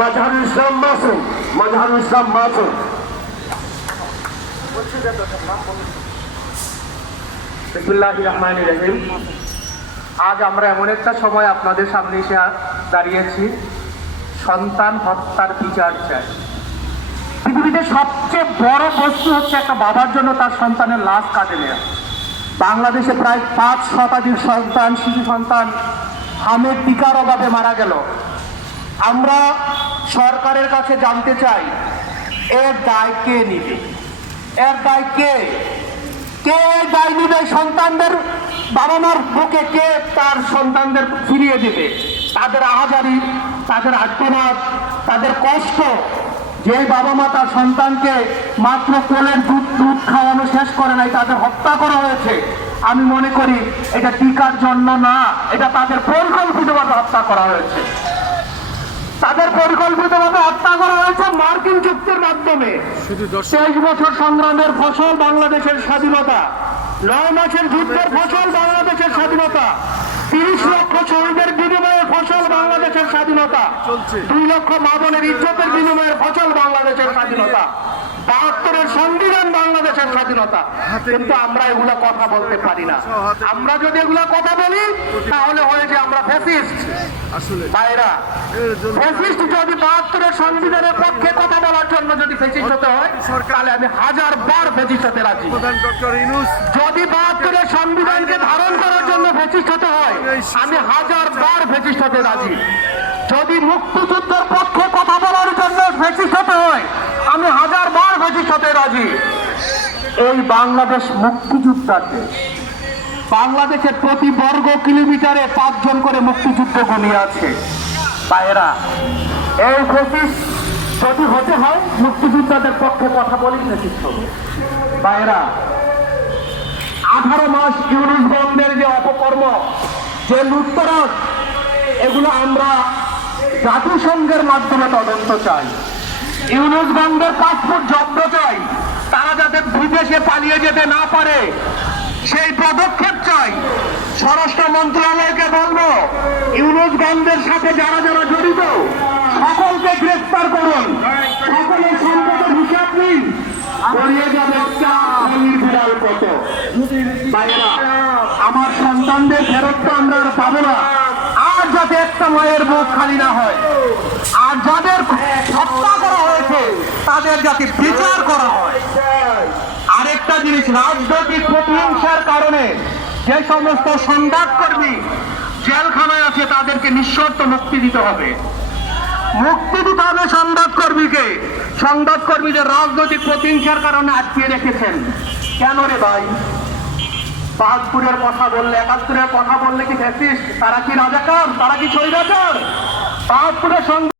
মাজহারুল ইসলাম মাসুম। মাজহারুল ইসলাম মাসুম। বিসমিল্লাহির রহমানির রহিম। আজ আমরা এমন একটা সময় আপনাদের সামনে এসে দাঁড়িয়েছি, সন্তান হত্যার বিচার চাই। পৃথিবীতে সবচেয়ে বড় বস্তু হচ্ছে একটা বাবার জন্য তার সন্তানের লাশ কাটে নেয়া। বাংলাদেশে প্রায় 5 শতাধিক সন্তান, শিশু সন্তান হামের টিকার অভাবে মারা গেল। আমরা সরকারের কাছে জানতে চাই, এর দায় কে নিবে? এর দায় কে? কে দায় নিবে? সন্তানদের বাবা মার বুকে কে তার সন্তানদের ফিরিয়ে দিবে? তাদের আহাজারি, তাদের আর্তনাদ, তাদের কষ্ট, যে বাবা মা তার সন্তানকে মাত্র কোলের দুধ খাওয়ানো শেষ করে নাই, তাদের হত্যা করা হয়েছে। আমি মনে করি এটা টিকার জন্য না, এটা তাদের পরিকল্পিতভাবে হত্যা করা হয়েছে। তাদের পরিকল্পিতভাবে হত্যা করা হয়েছে মার্কিন যুক্তির মাধ্যমে। 23 বছর সংগ্রামের ফসল বাংলাদেশের স্বাধীনতা, 9 মাসের যুদ্ধের ফসল বাংলাদেশের স্বাধীনতা, 30 লক্ষ শহীদের বিনিময়ের ফসল বাংলাদেশের স্বাধীনতা, 2 লক্ষ মা বোনের ইজ্জতের বিনিময়ের ফসল বাংলাদেশের স্বাধীনতা, 72-এর সংবিধান বাংলাদেশের স্বাধীনতা। কিন্তু আমরা এগুলা কথা বলতে পারি না। আমরা যদি এগুলা কথা বলি তাহলে হয়ে যে আমরা ফ্যাসিস্ট। ভাইরা, ফ্যাসিস্ট যদি 72-এর সংবিধানের পক্ষে কথা বলার জন্য যদি ফ্যাসিস্ট হতে হয়, তাহলে আমি 1000 বার ফ্যাসিস্ট হতে রাজি। যদি 72-এর সংবিধানকে ধারণ করার জন্য ফ্যাসিস্ট হতে হয়, আমি 1000 বার ফ্যাসিস্ট হতে রাজি। যদি মুক্তিযুদ্ধের পক্ষে কথা বলার জন্য ফ্যাসিস্ট হতে হয়, আমি 1000 বার ফ্যাসিস্ট হতে রাজি। এই বাংলাদেশ মুক্তিযোদ্ধার দেশ। বাংলাদেশের প্রতি বর্গ কিলোমিটারে 5 জন করে মুক্তিযুদ্ধ গুণী আছে। ভাইয়েরা, এই ফ্যাসিস্ট যদি হতে হয়, মুক্তিযোদ্ধাদের পক্ষে কথা বলি ফ্যাসিস্ট হবে। ভাইয়েরা, 18 মাস ইউনুস বন্ধের যে অপকর্ম, যে লুটতরাজ, এগুলো আমরা জাতিসংঘের মাধ্যমে তদন্ত চাই। ইউনুস বন্ধের পাসপোর্ট জব্দ চাই। তারা যাতে বিদেশে পালিয়ে যেতে না পারে সেই পদক্ষেপ চাই। স্বরাষ্ট্র মন্ত্রণালয়কে বলবো, ইউনুস বন্ধের সাথে যারা যারা জড়িত সকলকে গ্রেফতার করুন, সকলের সম্পদের হিসাব নিন। করিয়ে যাবে বিড়াল কত। ভাইয়েরা, আমার সন্তানদের ফেরত তো আমরা আর পাবো না। আর যাতে একটা মায়ের বুক খালি না হয়, আর যাদের হত্যা করা হয়েছে তাদের যাতে বিচার করা হয়। আরেকটা জিনিস, রাজনৈতিক প্রতিহিংসার কারণে যে সমস্ত সংবাদকর্মী জেলখানায় আছে তাদেরকে নিঃশর্ত মুক্তি দিতে হবে। মুক্তি দিতে হবে সংবাদকর্মীকে। সংবাদকর্মীদের রাজনৈতিক প্রতিহিংসার কারণে আটকে রেখেছেন কেন রে ভাই? 72-এর কথা বললে, 71-এর কথা বললে কি ফ্যাসিস্ট? তারা কি রাজাকার? তারা কি স্বৈরাচার? 72-এর